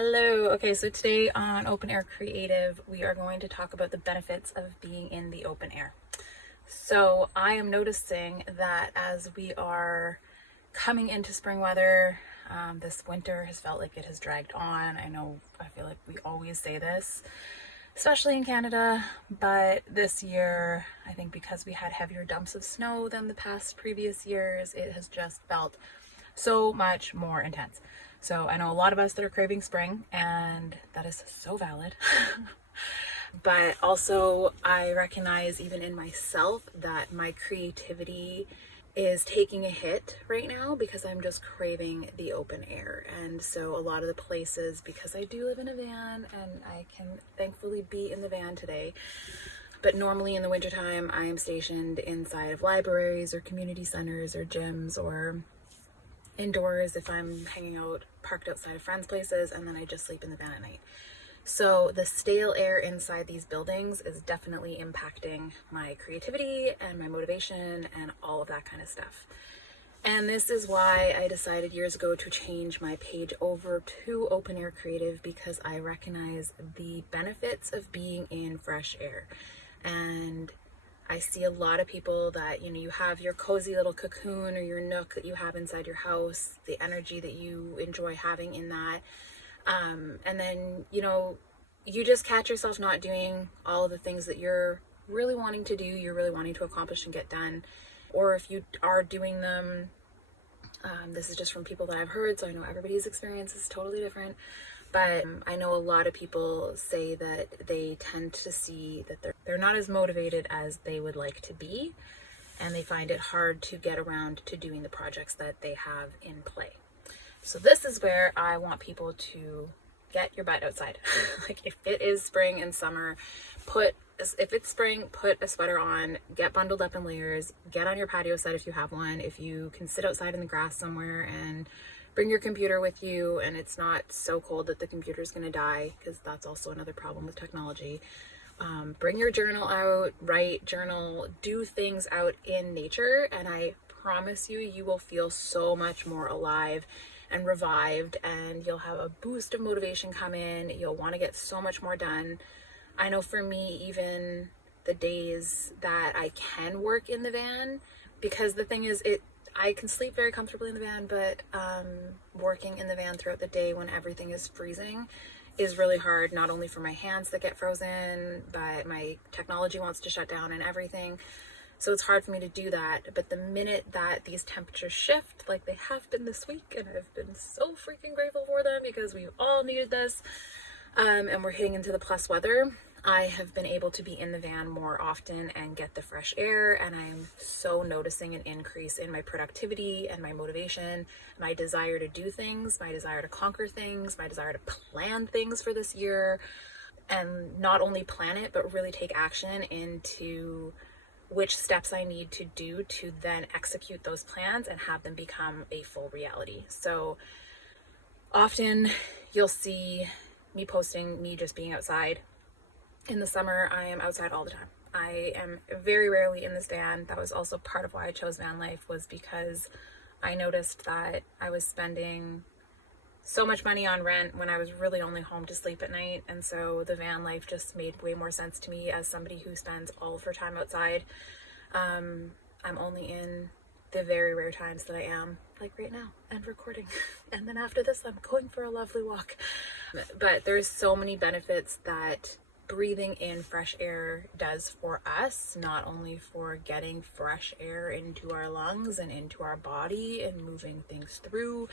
Hello. Okay, so today on Open Air Creative, we are going to talk about the benefits of being in the open air. So I am noticing that as we are coming into spring weather, this winter has felt like it has dragged on. I feel like we always say this, especially in Canada, but this year, I think because we had heavier dumps of snow than the past previous years, it has just felt so much more intense. So I know a lot of us that are craving spring, and that is so valid. But also, I recognize even in myself that my creativity is taking a hit right now because I'm just craving the open air. And so a lot of the places, because I do live in a van and I can thankfully be in the van today, but normally in the wintertime, I am stationed inside of libraries or community centers or gyms or indoors if I'm hanging out, parked outside of friends' places, and then I just sleep in the van at night. So the stale air inside these buildings is definitely impacting my creativity and my motivation and all of that kind of stuff. And this is why I decided years ago to change my page over to Open Air Creative, because I recognize the benefits of being in fresh air. And I see a lot of people that, you have your cozy little cocoon or your nook that you have inside your house, the energy that you enjoy having in that. And then, you just catch yourself not doing all of the things that you're really wanting to do, you're really wanting to accomplish and get done. Or if you are doing them, this is just from people that I've heard, so I know everybody's experience is totally different. But I know a lot of people say that they tend to see that they're not as motivated as they would like to be, and they find it hard to get around to doing the projects that they have in play. So this is where I want people to get your butt outside. Like if it is spring and summer, if it's spring, put a sweater on, get bundled up in layers, get on your patio set if you have one. If you can sit outside in the grass somewhere and bring your computer with you and it's not so cold that the computer's going to die, because that's also another problem with technology. Bring your journal out, write, journal, do things out in nature, and I promise you, you will feel so much more alive and revived, and you'll have a boost of motivation come in. You'll want to get so much more done. I know for me, even the days that I can work in the van, because the thing is, I can sleep very comfortably in the van, but working in the van throughout the day when everything is freezing is really hard, not only for my hands that get frozen, but my technology wants to shut down and everything. So it's hard for me to do that. But the minute that these temperatures shift, like they have been this week, and I've been so freaking grateful for them because we've all needed this, and we're hitting into the plus weather, I have been able to be in the van more often and get the fresh air, and I'm so noticing an increase in my productivity and my motivation, my desire to do things, my desire to conquer things, my desire to plan things for this year, and not only plan it, but really take action into which steps I need to do to then execute those plans and have them become a full reality. So often you'll see me posting me just being outside. In the summer, I am outside all the time. I am very rarely in this van. That was also part of why I chose van life, was because I noticed that I was spending so much money on rent when I was really only home to sleep at night. And so the van life just made way more sense to me as somebody who spends all of her time outside. I'm only in the very rare times that I am, like right now, and recording. And then after this, I'm going for a lovely walk. But there's so many benefits that breathing in fresh air does for us, not only for getting fresh air into our lungs and into our body and moving things through,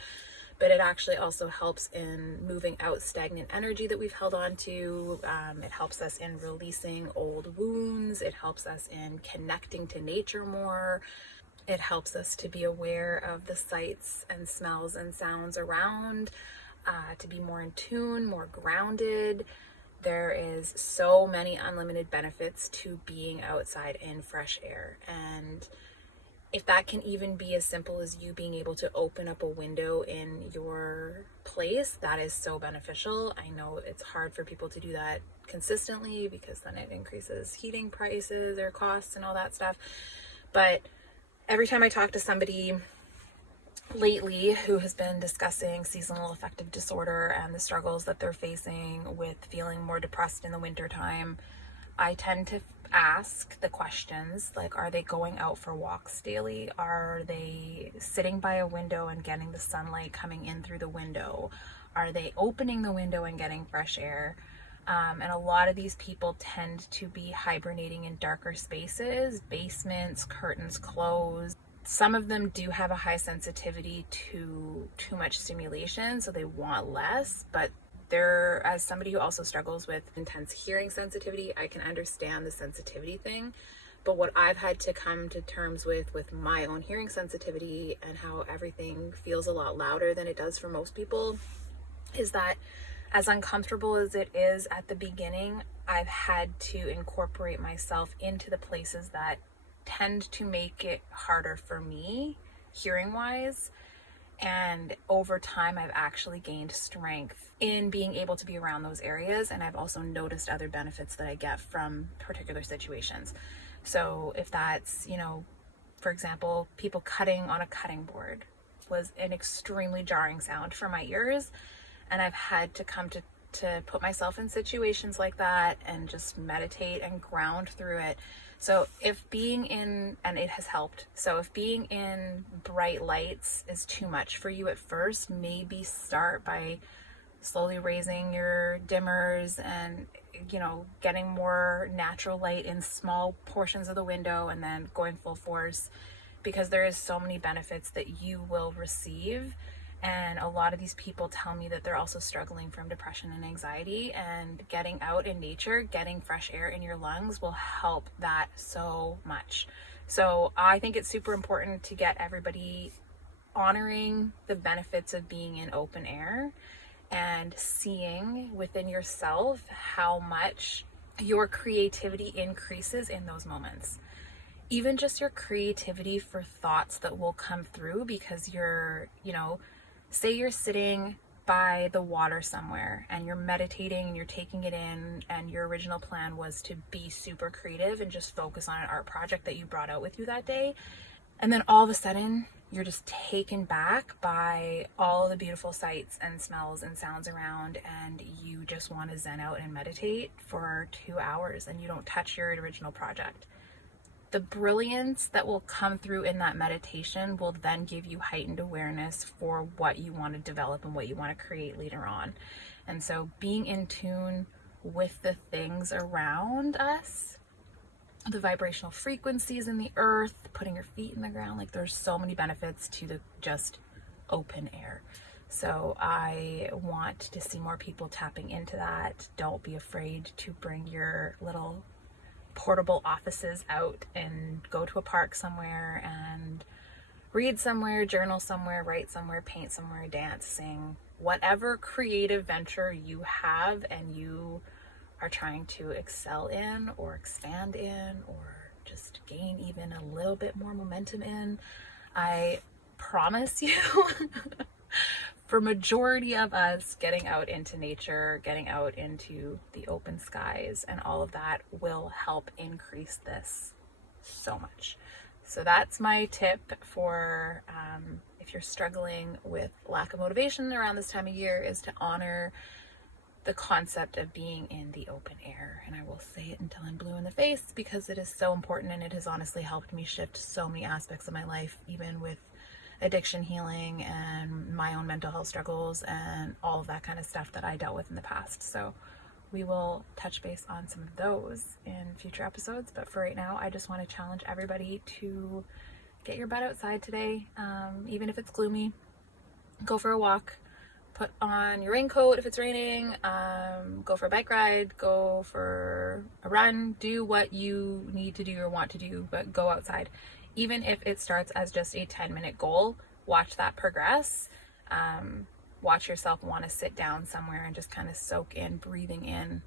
but it actually also helps in moving out stagnant energy that we've held on to. It helps us in releasing old wounds. It helps us in connecting to nature more. It helps us to be aware of the sights and smells and sounds around, to be more in tune, more grounded. There is so many unlimited benefits to being outside in fresh air. And if that can even be as simple as you being able to open up a window in your place, that is so beneficial. I know it's hard for people to do that consistently because then it increases heating prices or costs and all that stuff. But every time I talk to somebody lately who has been discussing seasonal affective disorder and the struggles that they're facing with feeling more depressed in the wintertime. I tend to ask the questions like, are they going out for walks daily? Are they sitting by a window and getting the sunlight coming in through the window? Are they opening the window and getting fresh air? And a lot of these people tend to be hibernating in darker spaces, basements, curtains closed. Some of them do have a high sensitivity to too much stimulation, so they want less, but as somebody who also struggles with intense hearing sensitivity, I can understand the sensitivity thing. But what I've had to come to terms with my own hearing sensitivity and how everything feels a lot louder than it does for most people, is that as uncomfortable as it is at the beginning, I've had to incorporate myself into the places that tend to make it harder for me, hearing wise. And over time, I've actually gained strength in being able to be around those areas. And I've also noticed other benefits that I get from particular situations. So if that's, for example, people cutting on a cutting board was an extremely jarring sound for my ears. And I've had to come to put myself in situations like that and just meditate and ground through it. So and it has helped. So if being in bright lights is too much for you at first, maybe start by slowly raising your dimmers and, getting more natural light in small portions of the window and then going full force, because there is so many benefits that you will receive. And a lot of these people tell me that they're also struggling from depression and anxiety, and getting out in nature, getting fresh air in your lungs will help that so much. So I think it's super important to get everybody honoring the benefits of being in open air and seeing within yourself how much your creativity increases in those moments. Even just your creativity for thoughts that will come through because say you're sitting by the water somewhere and you're meditating and you're taking it in, and your original plan was to be super creative and just focus on an art project that you brought out with you that day. And then all of a sudden, you're just taken back by all the beautiful sights and smells and sounds around, and you just want to zen out and meditate for 2 hours and you don't touch your original project. The brilliance that will come through in that meditation will then give you heightened awareness for what you want to develop and what you want to create later on. And so being in tune with the things around us, the vibrational frequencies in the earth, putting your feet in the ground, like there's so many benefits to the just open air. So I want to see more people tapping into that. Don't be afraid to bring your little portable offices out and go to a park somewhere and read somewhere, journal somewhere, write somewhere, paint somewhere, dance, sing, whatever creative venture you have and you are trying to excel in or expand in or just gain even a little bit more momentum in. I promise you for majority of us, getting out into nature, getting out into the open skies and all of that will help increase this so much. So that's my tip for if you're struggling with lack of motivation around this time of year, is to honor the concept of being in the open air. And I will say it until I'm blue in the face because it is so important, and it has honestly helped me shift so many aspects of my life, even with addiction healing and my own mental health struggles and all of that kind of stuff that I dealt with in the past. So we will touch base on some of those in future episodes. But for right now, I just want to challenge everybody to get your butt outside today. Even if it's gloomy, go for a walk, put on your raincoat if it's raining, go for a bike ride, go for a run, do what you need to do or want to do, but go outside. Even if it starts as just a 10-minute goal, watch that progress. Watch yourself want to sit down somewhere and just kind of soak in, breathing in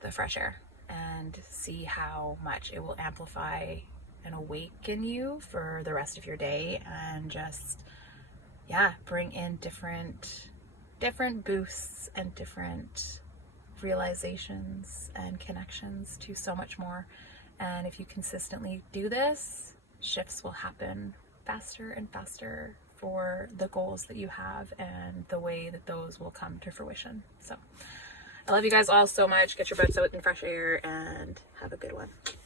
the fresh air, and see how much it will amplify and awaken you for the rest of your day, and just, bring in different boosts and different realizations and connections to so much more. And if you consistently do this, shifts will happen faster and faster for the goals that you have and the way that those will come to fruition. So I love you guys all so much. Get your butts out in fresh air and have a good one.